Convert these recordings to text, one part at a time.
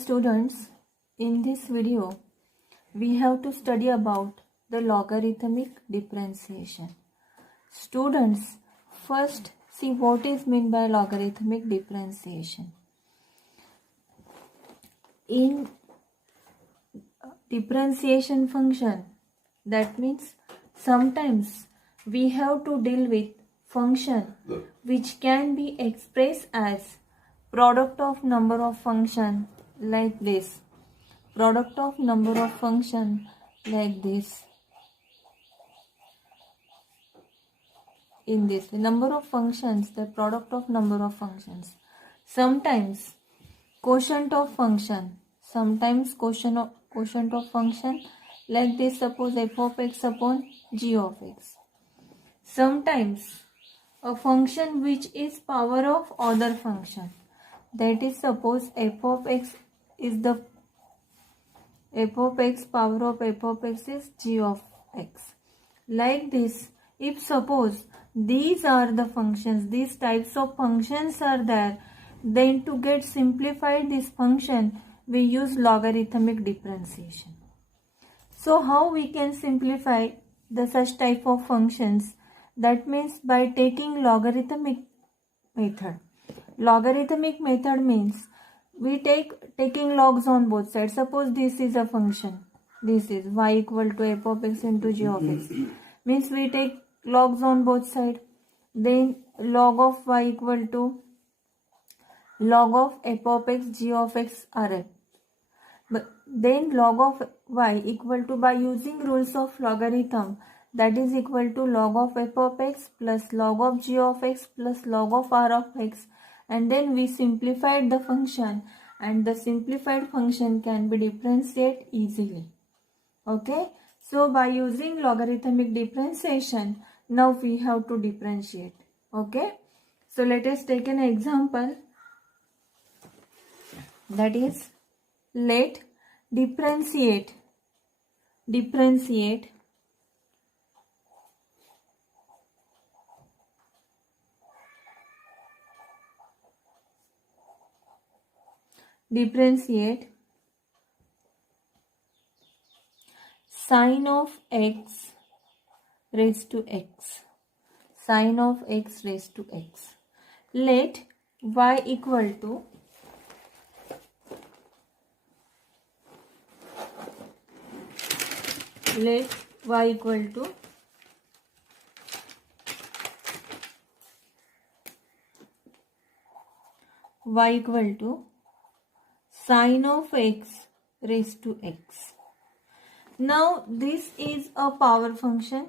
students, in this video we have to study about the logarithmic differentiation. Students, first see what is meant by logarithmic differentiation. In differentiation function, that means sometimes we have to deal with function which can be expressed as product of number of function like this, product of number of function like this. In this number of functions, the product of number of functions. Sometimes quotient of function, sometimes quotient of function like this, suppose f of x upon g of x. Sometimes a function which is power of other function, that is suppose f of x is the f of x, power of f of x is g of x. Like this, if suppose these are the functions, these types of functions are there, then to get simplified this function we use logarithmic differentiation. So how we can simplify the such type of functions? That means by taking logarithmic method. Logarithmic method means we taking logs on both sides. Suppose this is a function, this is y equal to f of x into g of x, means we take logs on both sides. Then log of y equal to log of f of x, g of x Rn. But then log of y equal to, by using rules of logarithm, that is equal to log of f of x plus log of g of x plus log of r of x, and then we simplified the function, and the simplified function can be differentiated easily. Okay, so by using logarithmic differentiation, now we have to differentiate. Okay, so let us take an example, that is, let differentiate sine of x raised to x, sine of x raised to x. Let y equal to sine of x raised to x. Now this is a power function.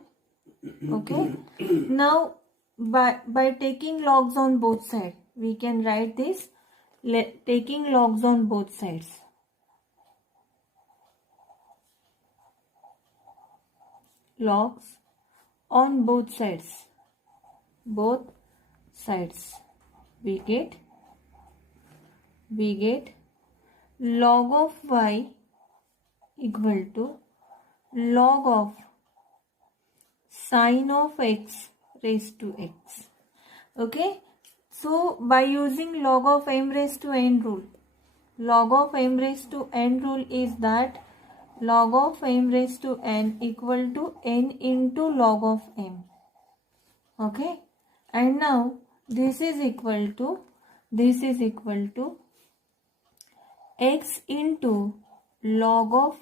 Okay, now by taking logs on both sides, we can write this, taking logs on both sides. Logs on both sides, we get log of y equal to log of sine of x raised to x. Okay, so by using log of m raised to n rule, log of m raised to n rule is that log of m raised to n equal to n into log of m. Okay, and now this is equal to x into log of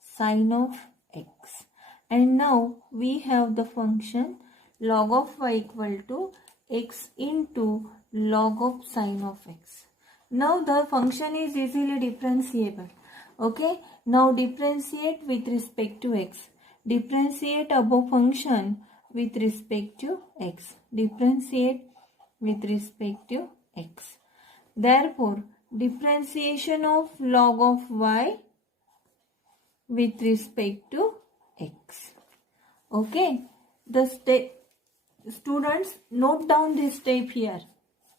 sine of x, and now we have the function log of y equal to x into log of sine of x. Now the function is easily differentiable. Okay, now differentiate with respect to x, differentiate above function with respect to x, differentiate with respect to x. Therefore differentiation of log of y with respect to x. Okay, the students note down this step here.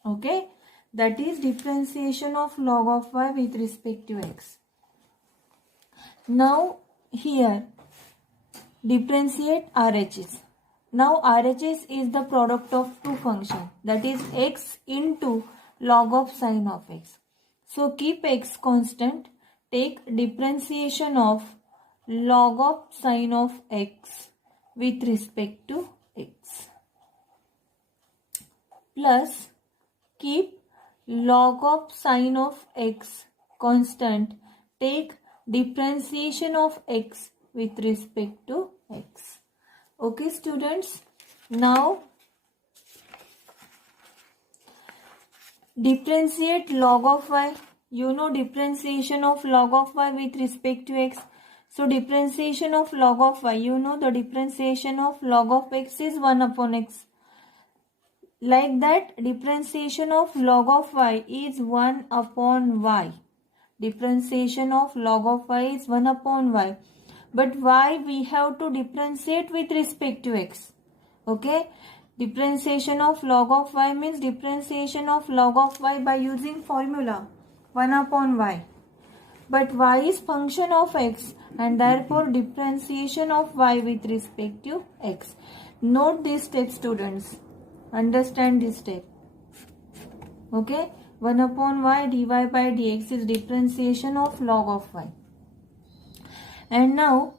Okay, that is differentiation of log of y with respect to x. Now here differentiate RHS. Now RHS is the product of two functions, that is x into log of sine of x. So keep x constant. Take differentiation of log of sine of x with respect to x. Plus keep log of sine of x constant. Take differentiation of x with respect to x. Okay students, now differentiate log of y. You know differentiation of log of y with respect to x. So differentiation of log of y, you know the differentiation of log of x is 1 upon x. Like that, differentiation of log of y is 1 upon y. Differentiation of log of y is 1 upon y. But y we have to differentiate with respect to x. Okay. Differentiation of log of y means differentiation of log of y by using formula 1 upon y. But y is function of x and therefore differentiation of y with respect to x. Note this step students. Understand this step. Okay. 1 upon y dy by dx is differentiation of log of y. And now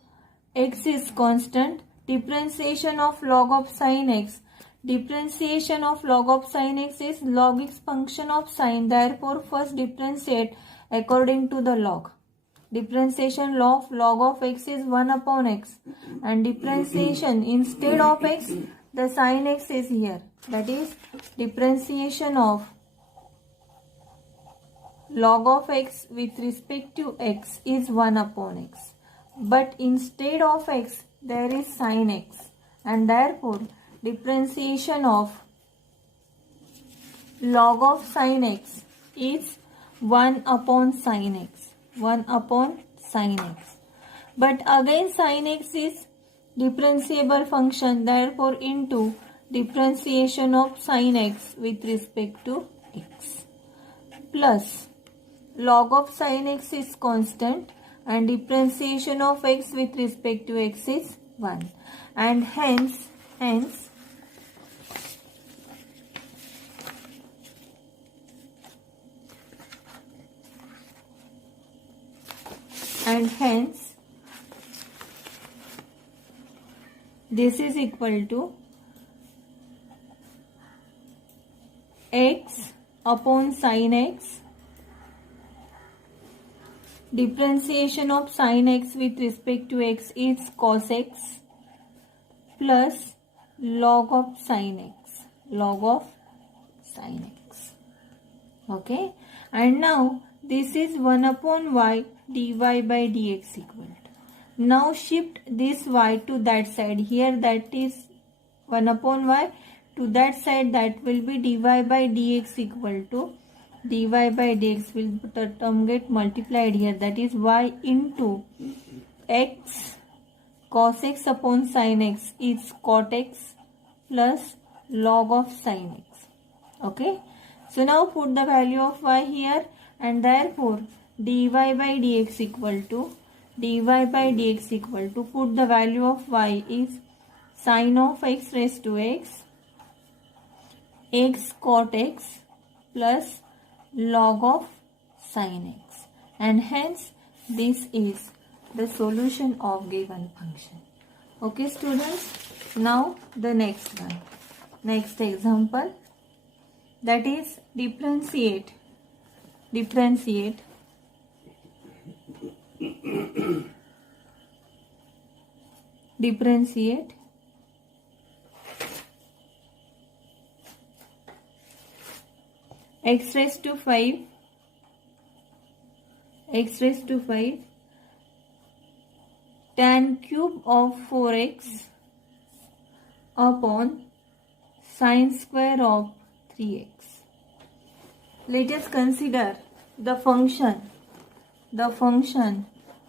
x is constant. Differentiation of log of sin x. Differentiation of log of sin x is log x function of sin. Therefore, first differentiate according to the log. Differentiation of log of x is 1 upon x. And differentiation instead of x, the sin x is here. That is differentiation of log of x with respect to x is 1 upon x. But instead of x, there is sin x. And therefore, differentiation of log of sin x is 1 upon sin x. 1 upon sin x. But again sin x is differentiable function. Therefore, into differentiation of sin x with respect to x. Plus log of sin x is constant and differentiation of x with respect to x is 1. And hence this is equal to x upon sin x. Differentiation of sin x with respect to x is cos x plus log of sin x. Log of sin x. Okay. And now this is 1 upon y dy by dx equal to. Now shift this y to that side. Here that is 1 upon y. To that side that will be dy by dx equal to dy by dx will the term get multiplied here. That is y into x cos x upon sin x is cot x plus log of sin x. Okay. So now put the value of y here and therefore dy by dx equal to put the value of y is sin of x raised to x cot x plus log of sin x, and hence this is the solution of given function. Okay students, now the next one, next example, that is differentiate x raised to 5 tan cube of 4x upon sin square of 3x. Let us consider the function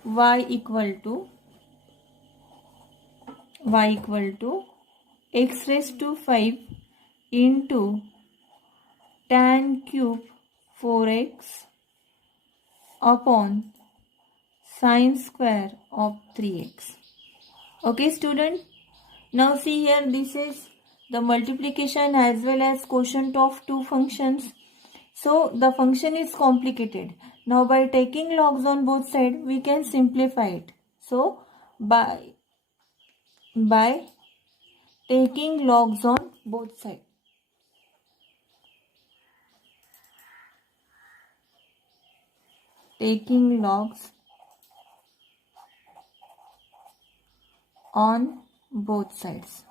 y equal to x raised to 5 into tan cube 4x upon sin square of 3x. Okay student, now see here, this is the multiplication as well as quotient of two functions. So the function is complicated. Now by taking logs on both sides, we can simplify it. So by taking logs on both sides. Taking logs on both sides.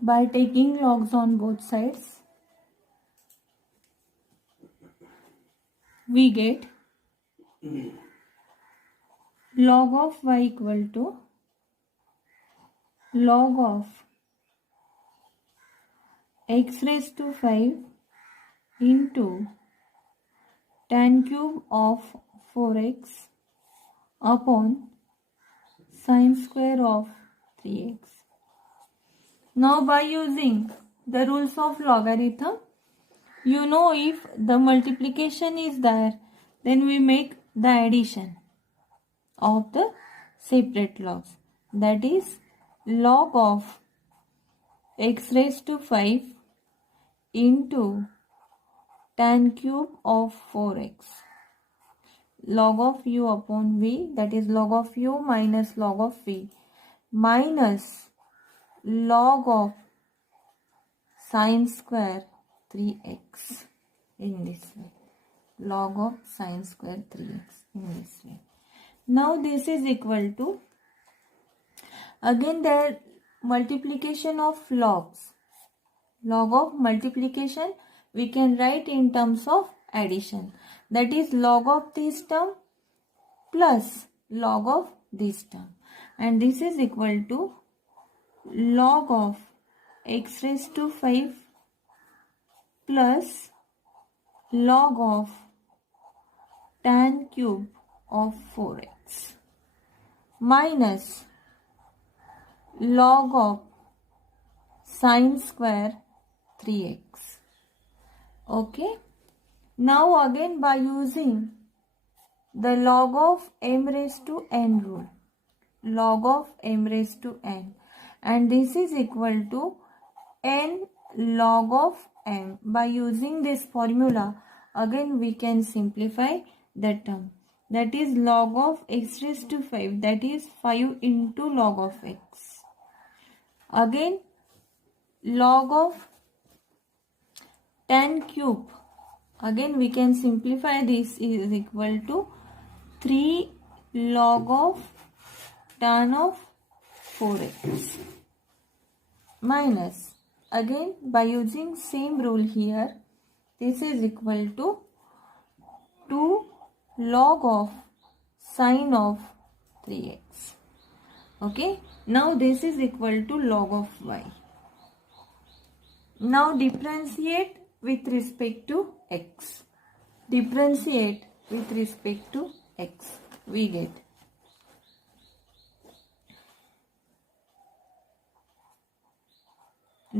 By taking logs on both sides, we get log of y equal to log of x raised to 5 into tan cube of 4x upon sine square of 3x. Now by using the rules of logarithm, you know if the multiplication is there, then we make the addition of the separate logs. That is log of x raised to 5 into tan cube of 4x. Log of u upon v, that is log of u minus log of v, minus log of sine square 3x in this way. Log of sine square 3x in this way. Now this is equal to, again there multiplication of logs. Log of multiplication we can write in terms of addition. That is log of this term plus log of this term. And this is equal to log of x raised to 5 plus log of tan cube of 4x minus log of sine square 3x. Okay. Now again by using the log of m raised to n rule. Log of m raised to n. And this is equal to n log of m. By using this formula, again we can simplify the term. That is log of x raised to 5. That is 5 into log of x. Again log of tan cube. Again we can simplify this is equal to 3 log of tan of 4x minus, again by using same rule here, this is equal to 2 log of sine of 3x. Okay. Now this is equal to log of y. Now differentiate with respect to x. Differentiate with respect to x. We get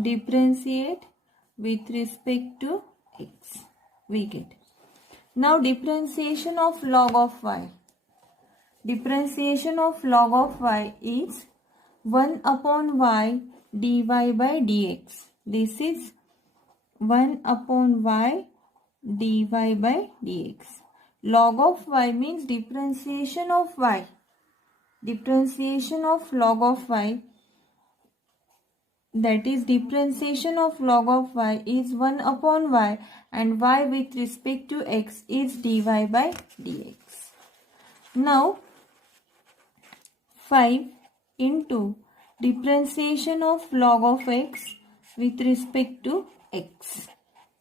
differentiate with respect to x. We get. Now differentiation of log of y. Differentiation of log of y is 1 upon y dy by dx. This is 1 upon y dy by dx. Log of y means differentiation of y. Differentiation of log of y, that is differentiation of log of y is 1 upon y and y with respect to x is dy by dx. Now 5 into differentiation of log of x with respect to x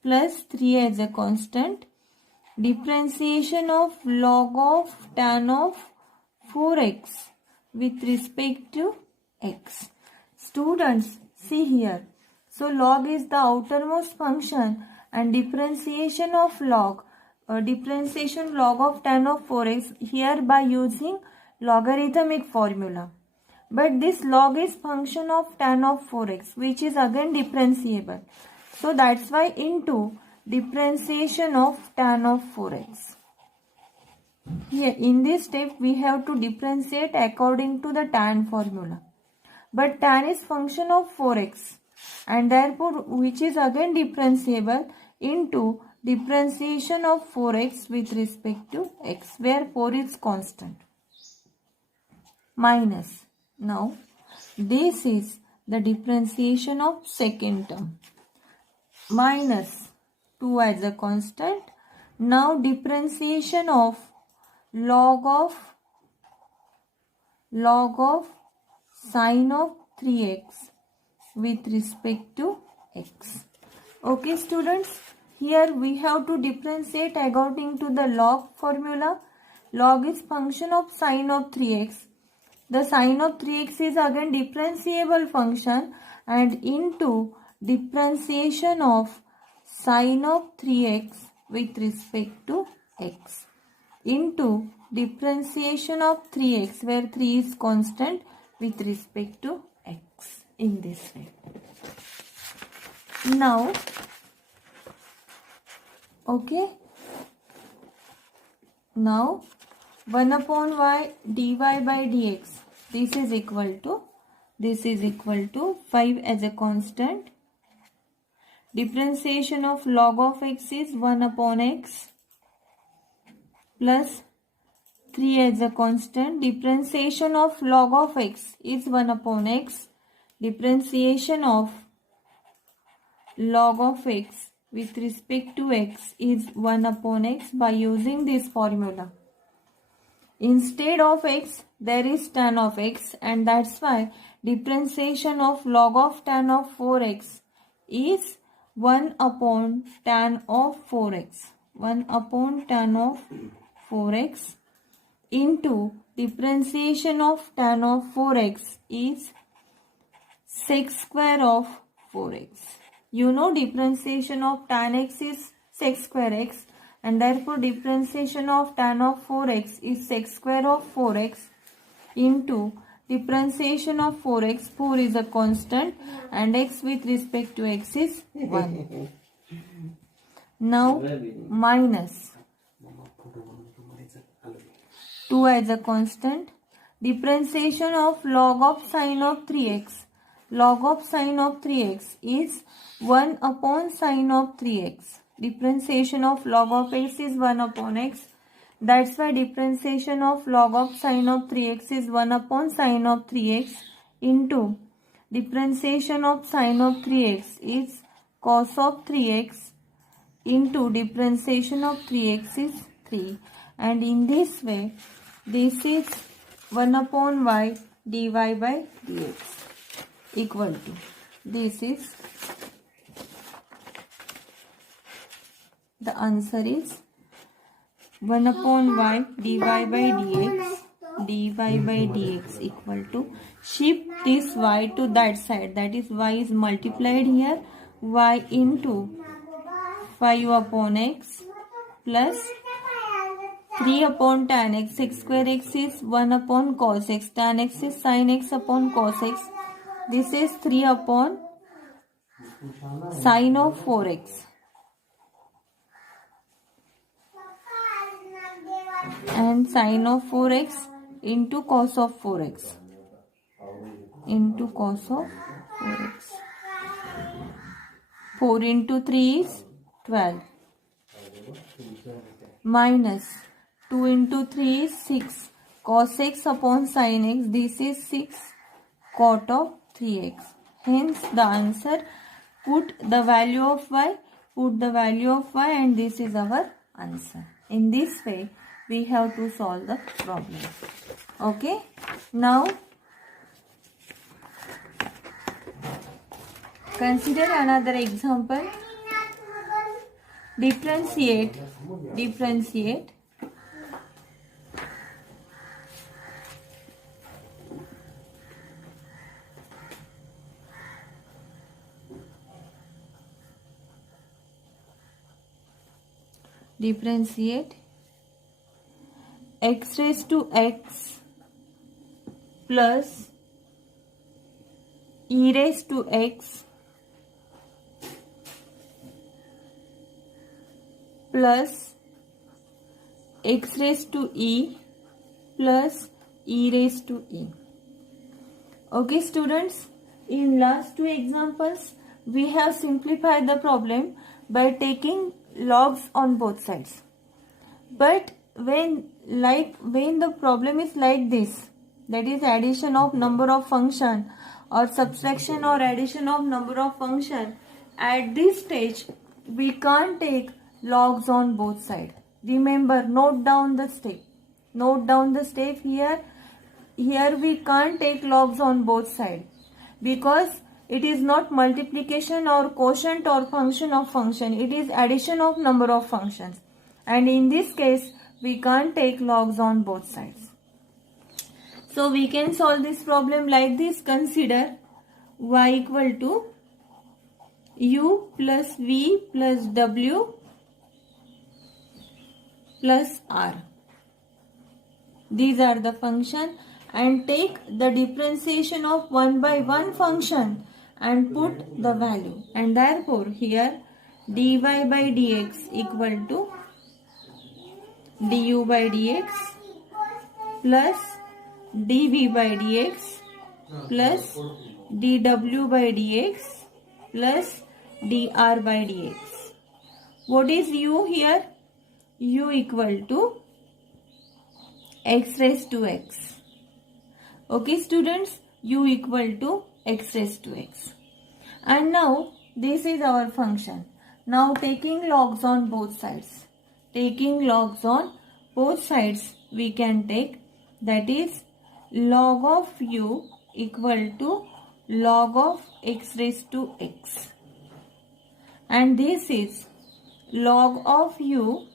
plus 3 as a constant, differentiation of log of tan of 4x with respect to x. Students, see here. So log is the outermost function and differentiation of log, differentiation log of tan of 4x here by using logarithmic formula. But this log is function of tan of 4x which is again differentiable. So that's why into differentiation of tan of 4x. Here in this step we have to differentiate according to the tan formula. But tan is function of 4x and therefore which is again differentiable into differentiation of 4x with respect to x, where 4 is constant, minus. Now this is the differentiation of second term, minus 2 as a constant. Now differentiation of log of sine of 3x with respect to x. Okay students, here we have to differentiate according to the log formula. Log is function of sine of 3x. The sine of 3x is again differentiable function, and into differentiation of sine of 3x with respect to x into differentiation of 3x, where 3 is constant, with respect to x, in this way. Now, okay, now 1 upon y dy by dx, this is equal to 5 as a constant. Differentiation of log of x is 1 upon x plus 3 as a constant. Differentiation of log of x is 1 upon x. Differentiation of log of x with respect to x is 1 upon x by using this formula. Instead of x, there is tan of x, and that's why differentiation of log of tan of 4x is 1 upon tan of 4x. 1 upon tan of 4x into differentiation of tan of 4x is sec square of 4x. You know differentiation of tan x is sec square x, and therefore differentiation of tan of 4x is sec square of 4x into differentiation of 4x. 4 is a constant and x with respect to x is 1. Now minus 2 as a constant. Differentiation of log of sine of 3x. Log of sine of 3x is 1 upon sine of 3x. Differentiation of log of x is 1 upon x. That's why differentiation of log of sine of 3x is 1 upon sine of 3x into differentiation of sine of 3x is cos of 3x into differentiation of 3x is 3. And in this way, this is 1 upon y dy by dx equal to, this is, the answer is 1 upon y dy by dx equal to, shift this y to that side, that is y is multiplied here, y into 5 upon x plus 3 upon tan x. X square x is 1 upon cos x. Tan x is sin x upon cos x. This is 3 upon sine of 4x. And sine of 4x into cos of 4x. Into cos of 4x. 4 into 3 is 12. Minus 2 into 3 is 6. Cos x upon sin x. This is 6 cot of 3x. Hence the answer, put the value of y, and this is our answer. In this way, we have to solve the problem. Okay. Now, consider another example. Differentiate x raised to x plus e raised to x plus x raised to e plus e raised to e. Okay students, in last two examples we have simplified the problem by taking logs on both sides. But when the problem is like this, that is addition of number of function or subtraction or addition of number of function, at this stage we can't take logs on both sides. Remember, note down the step. Note down the step here. Here we can't take logs on both sides because it is not multiplication or quotient or function of function. It is addition of number of functions. And in this case, we can't take logs on both sides. So we can solve this problem like this. Consider y equal to u plus v plus w plus r. These are the function, and take the differentiation of one by one function and put the value. And therefore here dy by dx equal to du by dx plus dv by dx plus dw by dx plus dr by dx. What is u here? U equal to x raised to x. Okay students, u equal to x raised to x. And now this is our function. Now taking logs on both sides. Taking logs on both sides we can take, that is log of u equal to log of x raised to x. And this is log of u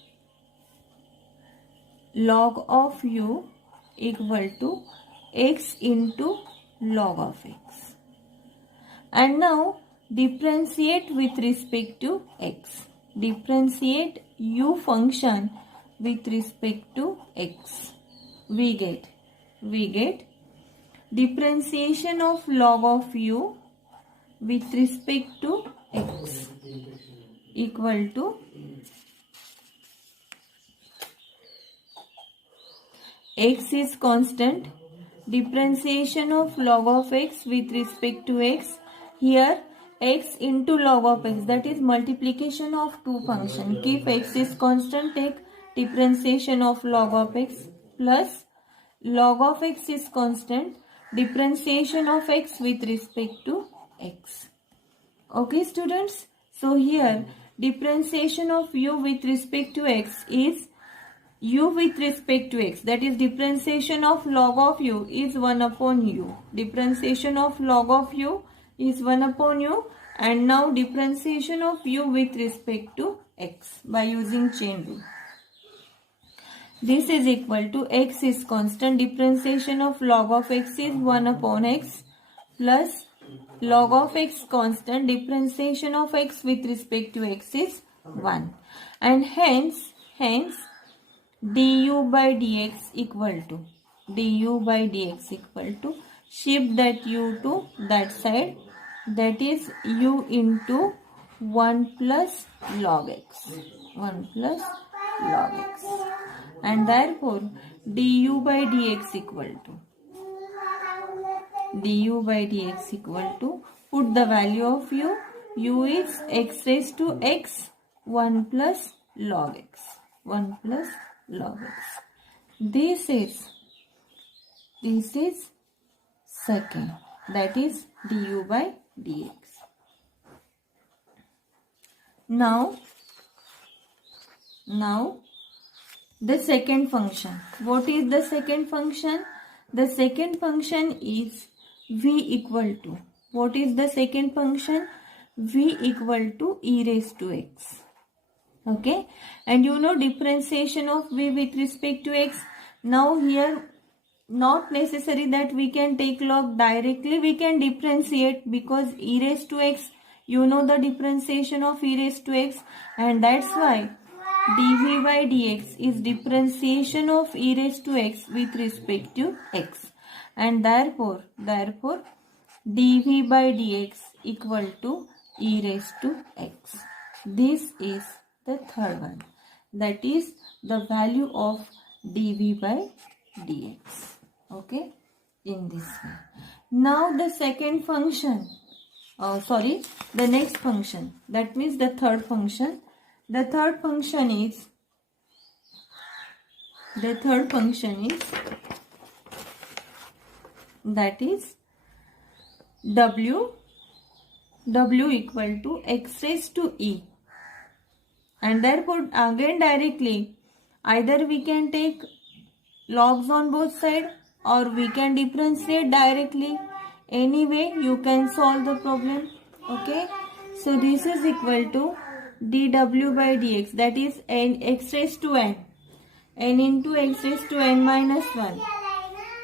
equal to x into log of x. And now differentiate with respect to x. Differentiate u function with respect to x. We get differentiation of log of u with respect to x equal to x is constant, differentiation of log of x with respect to x. Here x into log of x, that is multiplication of two functions. Keep x is constant, take differentiation of log of x plus log of x is constant, differentiation of x with respect to x. Okay students, so here differentiation of u with respect to x is u with respect to x, that is differentiation of log of u is 1 upon u. Differentiation of log of u is 1 upon u, and now differentiation of u with respect to x by using chain rule. This is equal to x is constant, differentiation of log of x is 1 upon x plus log of x constant, differentiation of x with respect to x is 1, and hence du by dx equal to shift that u to that side, that is u into 1 plus log x, and therefore du by dx equal to put the value of u is x raised to x 1 plus log x. This is second, that is du by dx. Now the second function. What is the second function? The second function is v equal to, what is the second function? V equal to e raised to x. Okay, and you know differentiation of v with respect to x. Now here not necessary that we can take log directly, we can differentiate, because e raised to x, you know the differentiation of e raised to x, and that's why dv by dx is differentiation of e raised to x with respect to x, and therefore dv by dx equal to e raised to x. This is the third one. that is the value of dv by dx. Okay, in this way. Now the second function, the next function, that means the third function. The third function is that is w equal to x raised to e, and therefore again directly either we can take logs on both sides or we can differentiate directly. Anyway you can solve the problem. Okay, so this is equal to dw by dx, that is n x raised to n into x raised to n minus 1.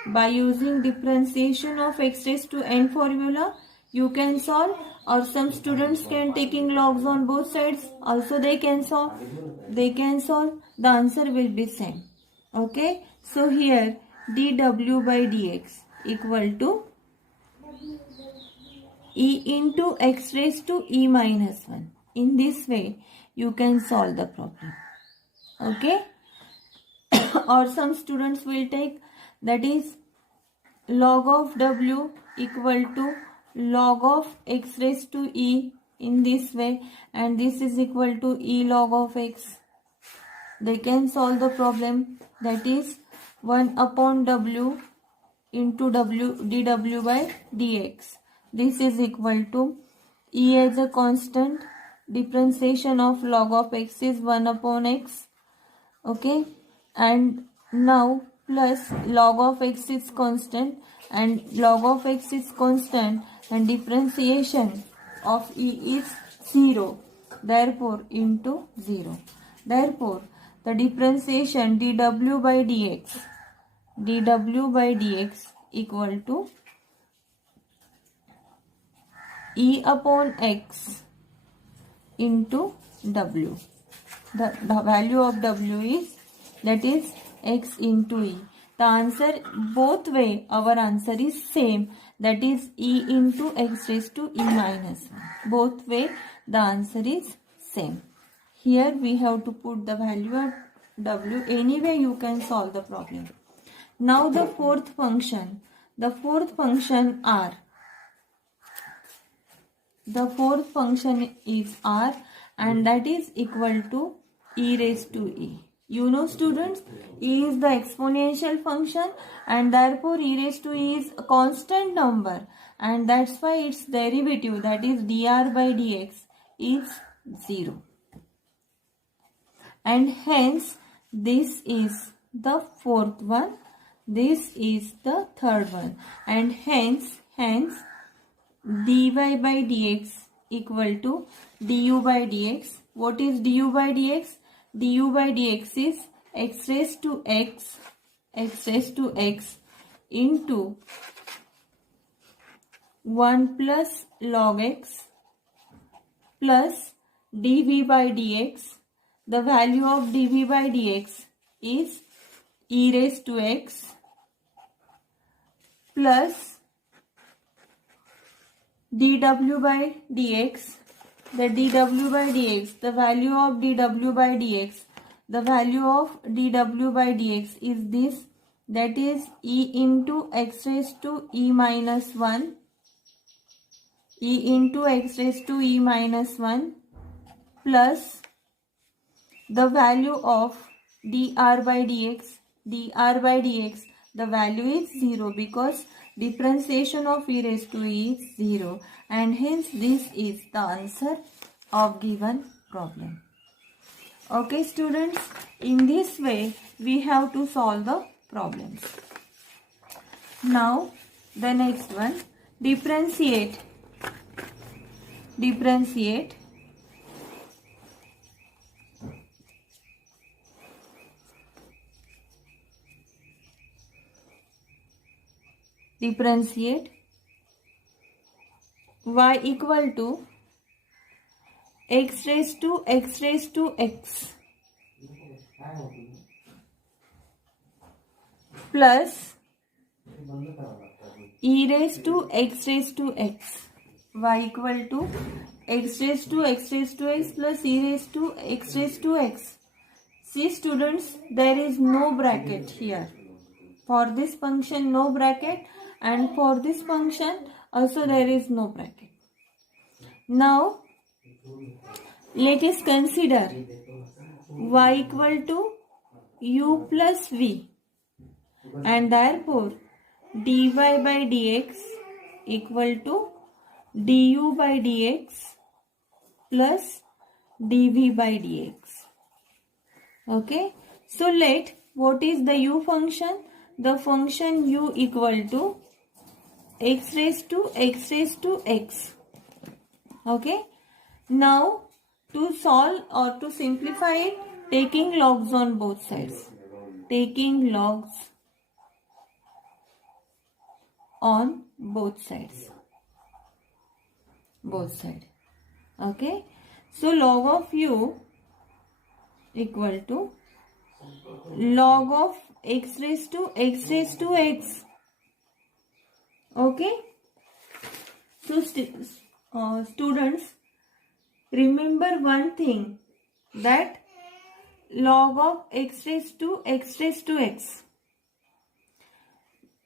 By using differentiation of x raised to n formula you can solve, or some students can taking logs on both sides also they can solve. The answer will be same. Okay, so here dw by dx equal to e into x raised to e minus 1. In this way you can solve the problem. Okay, or some students will take, that is log of w equal to log of x raised to e in this way, and this is equal to e log of x. They can solve the problem, that is 1 upon w into dw by dx. This is equal to e as a constant, differentiation of log of x is 1 upon x. Okay, and now plus log of x is constant and log of x is constant, and differentiation of e is 0, therefore into 0. Therefore the differentiation dw by dx equal to e upon x into w. The value of w is, that is x into e. The answer both way, our answer is same, that is e into x raised to e minus 1. Both way the answer is same. Here we have to put the value of w. Anyway you can solve the problem. Now the fourth function r. The fourth function is r, and that is equal to e raised to e. You know students, e is the exponential function and therefore e raised to e is a constant number, and that's why its derivative, that is dr by dx, is 0. And hence this is the fourth one, this is the third one, and hence dy by dx equal to du by dx. What is du by dx? Du by dx is x raised to x into 1 plus log x plus dv by dx. The value of dv by dx is e raised to x plus dw by dx. The dw by dx, the value of dw by dx, the value of dw by dx is this, that is e into x raised to e minus 1, e into x raised to e minus 1 plus the value of dr by dx. Dr by dx, the value is 0 because differentiation of e raised to e is 0, and hence this is the answer of given problem. Okay students, in this way we have to solve the problems. Now the next one, differentiate y equal to x raised to x plus e raised to x y equal to x raised to x plus e raised to x. See students, there is no bracket here. For this function no bracket, and for this function also there is no bracket. Now let us consider y equal to u plus v, and therefore dy by dx equal to du by dx plus dv by dx. Okay, so let what is the u function? The function u equal to x raised to x. Okay, now to solve or to simplify it, taking logs on both sides. Taking logs on both sides. Okay, so log of u equal to log of x raised to x. Okay, so students, remember one thing, that log of x raised to x.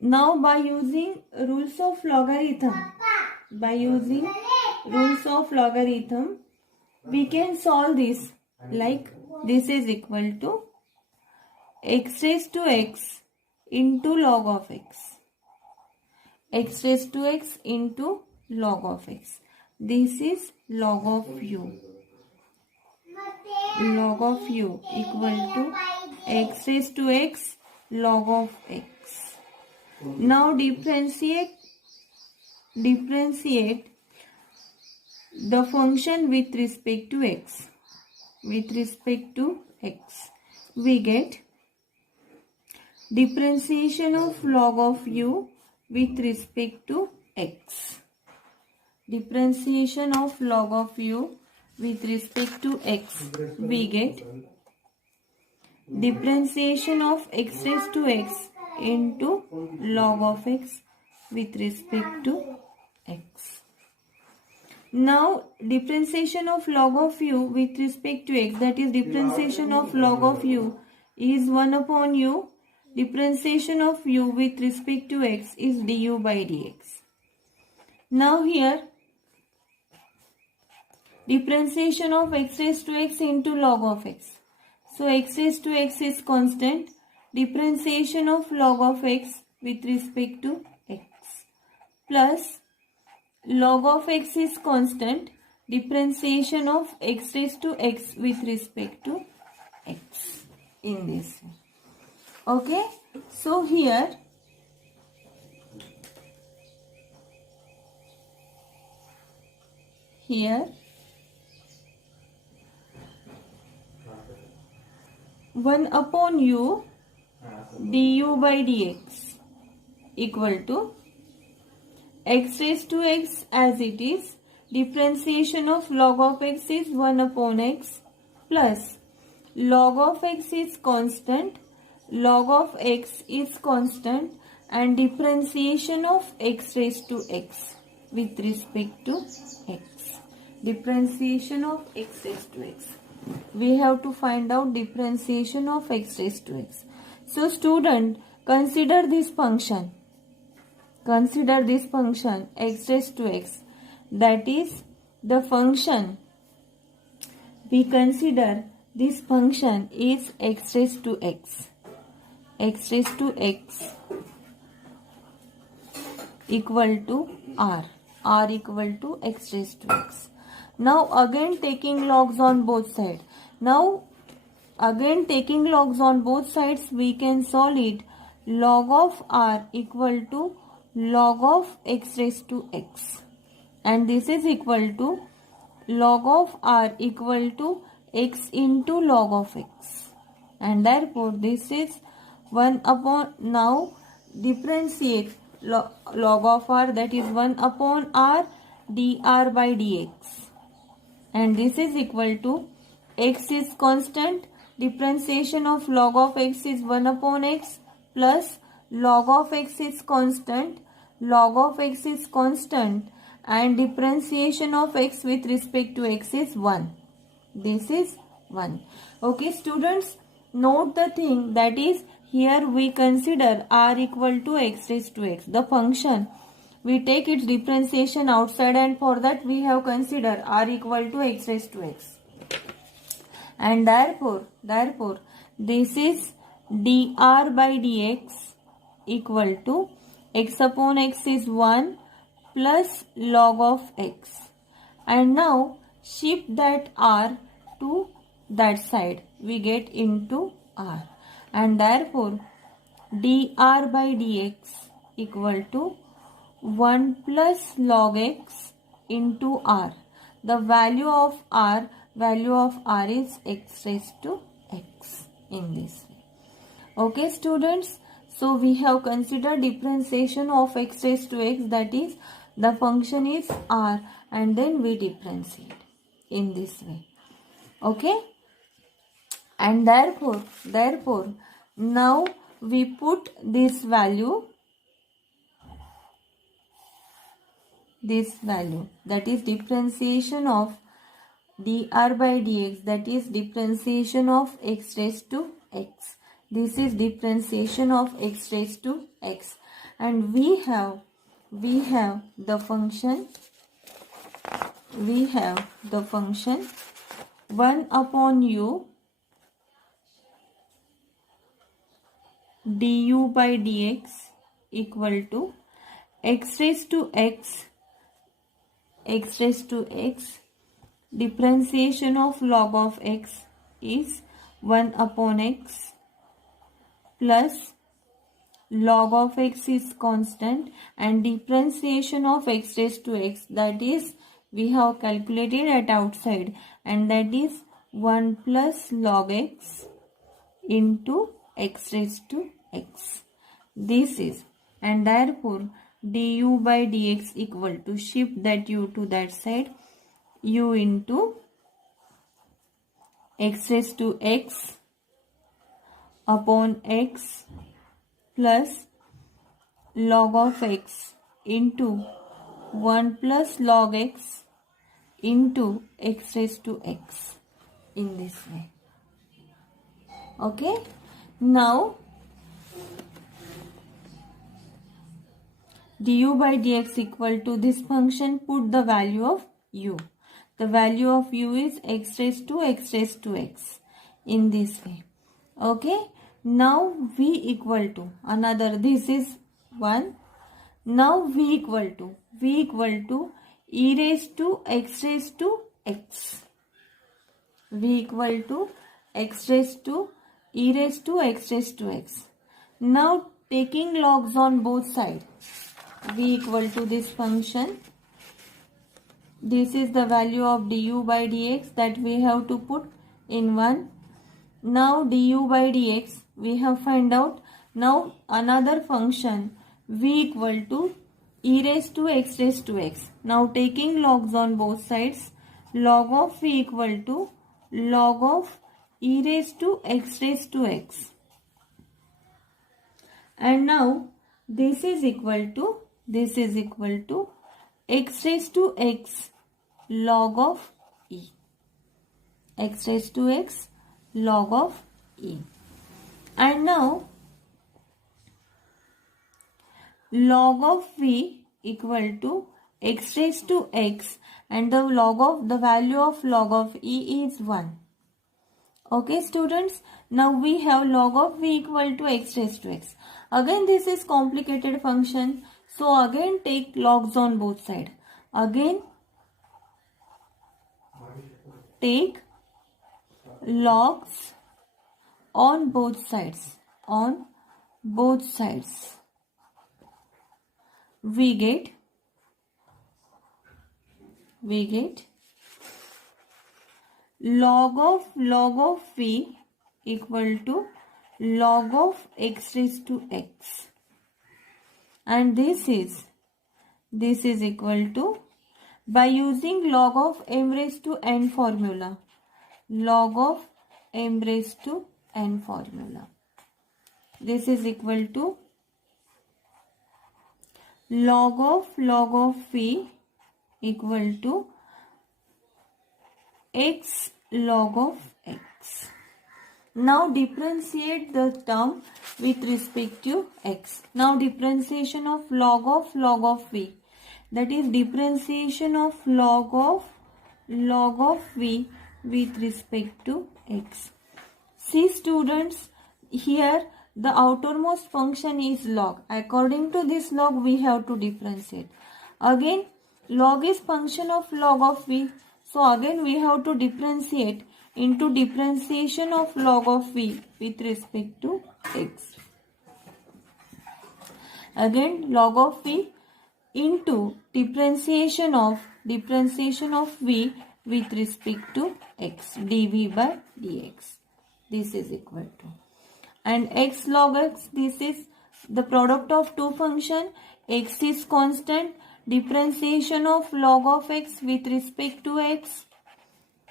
Now by using rules of logarithm, we can solve this, like this is equal to x raised to x into log of x. X raised to x into log of x. This is log of u. Log of u equal to x raised to x log of x. Now differentiate the function with respect to x. We get differentiation of log of u with respect to x. Differentiation of log of u with respect to x. We get differentiation of x raised to x into log of x with respect to x. Now differentiation of log of u with respect to x, that is differentiation of log of u is 1 upon u. Differentiation of u with respect to x is du by dx. Now here differentiation of x raised to x into log of x. So x raised to x is constant. Differentiation of log of x with respect to x plus log of x is constant. Differentiation of x raised to x with respect to x in this way. Okay, so here one upon u du by dx equal to x raised to x as it is. Differentiation of log of x is 1 upon x plus log of x is constant. Log of x is constant, and differentiation of x raised to x with respect to x. Differentiation of x raised to x. We have to find out differentiation of x raised to x. So student, consider this function. X raised to x. That is the function. We consider this function is x raised to x. X raised to x equal to r. R equal to x raised to x. Now again taking logs on both sides. We can solve it. Log of r equal to log of x raised to x. And this is equal to log of r equal to x into log of x. And therefore this is 1 upon, now differentiate log of r, that is 1 upon r dr by dx. And this is equal to x is constant. Differentiation of log of x is 1 upon x plus log of x is constant. And differentiation of x with respect to x is 1. This is 1. Okay students, note the thing, that is here we consider r equal to x raised to x. The function, we take its differentiation outside, and for that we have considered r equal to x raised to x. And therefore this is dr by dx equal to x upon x is 1 plus log of x. And now shift that r to that side, we get into r, and therefore dr by dx equal to 1 plus log x into r. The value of r is x raised to x in this way. Okay students, so we have considered differentiation of x raised to x, that is the function is r, and then we differentiate in this way. Okay, and therefore now we put this value, that is differentiation of dr by dx, that is differentiation of x raised to x. This is differentiation of x raised to x, and we have the function 1 upon u du by dx equal to x raised to x differentiation of log of x is 1 upon x plus log of x is constant, and differentiation of x raised to x, that is we have calculated at outside, and that is 1 plus log x into x raised to x. This is, and therefore du by dx equal to, shift that u to that side, u into x raised to x upon x plus log of x into 1 plus log x into x raised to x in this way. Okay, now du by dx equal to this function, put the value of u. The value of u is x raised to x in this way. Okay, now v equal to another, this is 1. Now v equal to e raised to x raised to x. v equal to x raised to e raised to x raised to x. Now taking logs on both sides, v equal to this function. This is the value of du by dx that we have to put in 1. Now du by dx we have find out. Now another function v equal to e raised to x raised to x. Now taking logs on both sides, log of v equal to log of e raised to x raised to x. And now this is equal to x raised to x log of e. X raised to x log of e. And now log of v equal to x raised to x, and the value of log of e is 1. Okay students, now we have log of v equal to x raised to x. Again this is complicated function, so again take logs on both sides. Again take logs on both sides. We get log of v equal to log of x raised to x, and this is equal to, by using log of m raised to n formula, this is equal to log of v equal to x log of x. Now differentiate the term with respect to x. Now differentiation of log of v. That is differentiation of log of v with respect to x. See students, here the outermost function is log. According to this log we have to differentiate. Again log is function of log of v. So again we have to differentiate into differentiation of log of v with respect to x. Again log of v into differentiation of v with respect to x, dv by dx. This is equal to, and x log x, this is the product of two function. X is constant, differentiation of log of x with respect to x,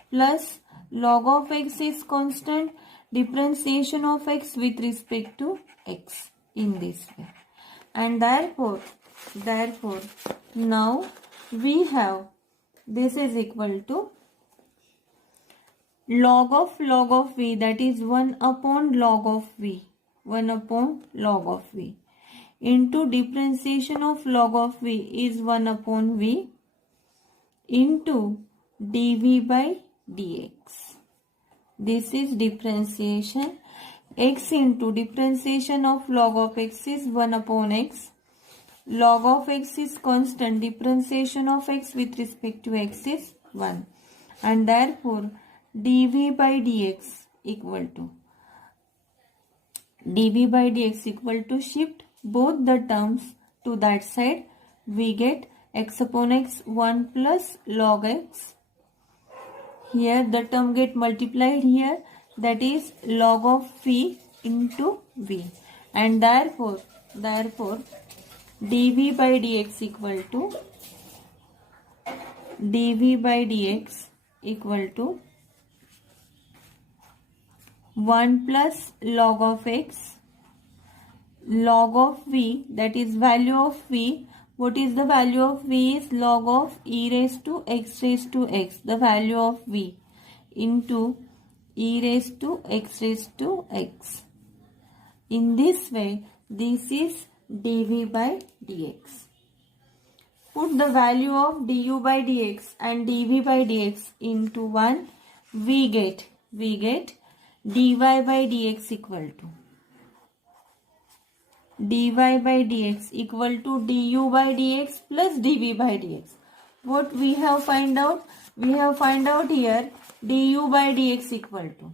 plus log of x is constant, differentiation of x with respect to x, in this way. And therefore now we have, this is equal to log of v, that is 1 upon log of v, 1 upon log of v, into differentiation of log of v is 1 upon v, into dv by dx. This is differentiation. X into differentiation of log of x is 1 upon x. Log of x is constant, differentiation of x with respect to x is 1. And therefore dv by dx equal to shift both the terms to that side. We get x upon x 1 plus log x. Here the term get multiplied here, that is log of v into v, and therefore dv by dx equal to 1 plus log of x, log of v, that is value of v. What is the value of v? Is log of e raised to x raised to x, the value of v, into e raised to x raised to x. In this way, this is dv by dx. Put the value of du by dx and dv by dx into 1. We get dy by dx equal to du by dx plus dv by dx. What we have find out? We have find out here du by dx equal to,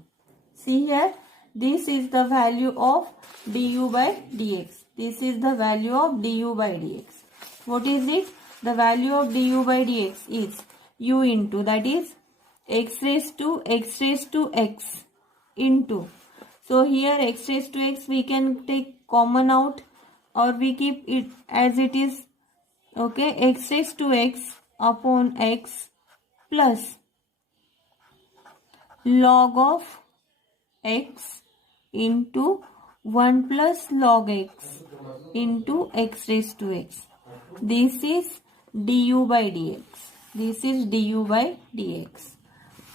see here, this is the value of du by dx. This is the value of du by dx. What is it? The value of du by dx is u into, that is x raised to x into. So here x raised to x we can take common out, or we keep it as it is. Okay, x raised to x upon x plus log of x into 1 plus log x into x raised to x. This is du by dx. This is du by dx.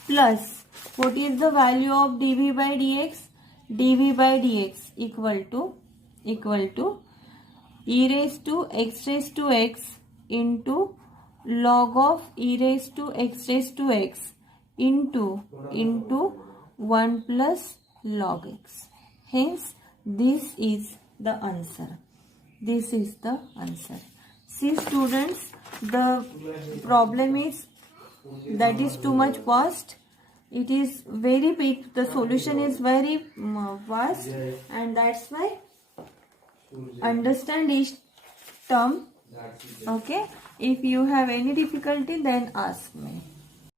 Plus, what is the value of dv by dx? dv by dx equal to e raised to x into log of e raised to x into 1 plus log x. Hence, this is the answer. This is the answer. See students, the problem is that is too much vast. It is very big. The solution is very vast, and that's why understand each term. Okay. If you have any difficulty, then ask me.